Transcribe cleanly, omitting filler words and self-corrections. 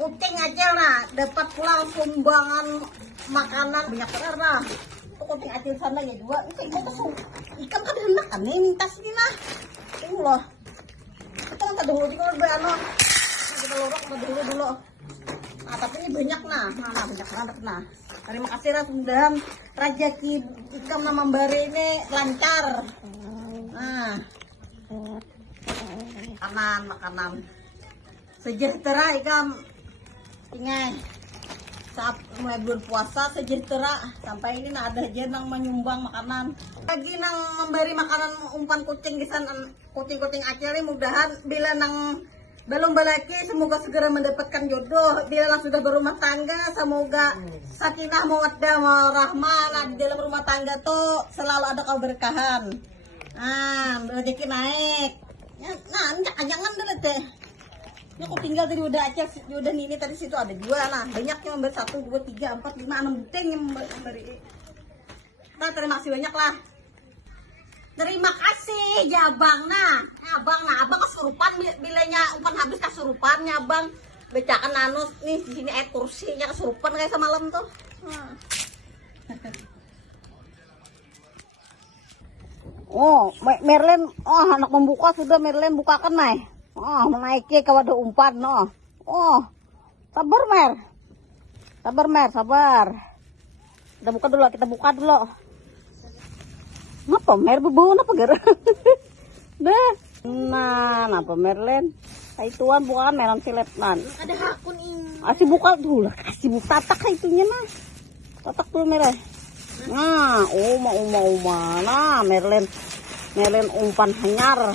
kucing aja lah dapat pulang sumbangan makanan banyak benar lah. Itu kucing acil sana ya juga. Itu tuh ikan kan hendak kan nih minta sini lah. Ini loh. Kita nggak dulu juga berano. Kita lorok dulu. Nah, tapi ini banyak nah banyak banget nah. Terima kasih lah mudah-mudahan rezeki ikam nama Mbare ini lancar. Nah, makanan sejahtera ikam. Ingat saat mulai bulan puasa sejahtera sampai ini nah ada aja nang menyumbang makanan lagi nang memberi makanan umpan kucing di sana kucing acil ini mudahan bila nang belum balaki semoga segera mendapatkan jodoh bila nang sudah berumah tangga semoga sakinah mawaddah warahmah di dalam rumah tangga tuh selalu ada keberkahan. Nah rezeki naik nah jangan dulu deh. Ini aku tinggal tadi udah acak, udah ini tadi situ ada dua nah banyak yang memberi 1, 2, 3, 4, 5, 6 buting yang memberi. Nah terima kasih banyak lah. Terima kasih ya abang nah abang kesurupan bilanya umpan habis kesurupannya abang becakan anus nih di sini kursinya kesurupan kayak semalam tuh. Oh Merlin anak membuka sudah Merlin bukakan nih. Menaiki ke wadah umpan sabar Mer sabar. Kita buka dulu. Ngapa Mer bebau apa gara? Deh. Nah, apa Merlin? Hai tuan bukan meron siletnan. Ada hakun ini. Kasih buka dulu lah, kasih buka tatak itunya nah. Tatak dulu Merlin. Nah, uma. Nah, Merlin umpan hanyar.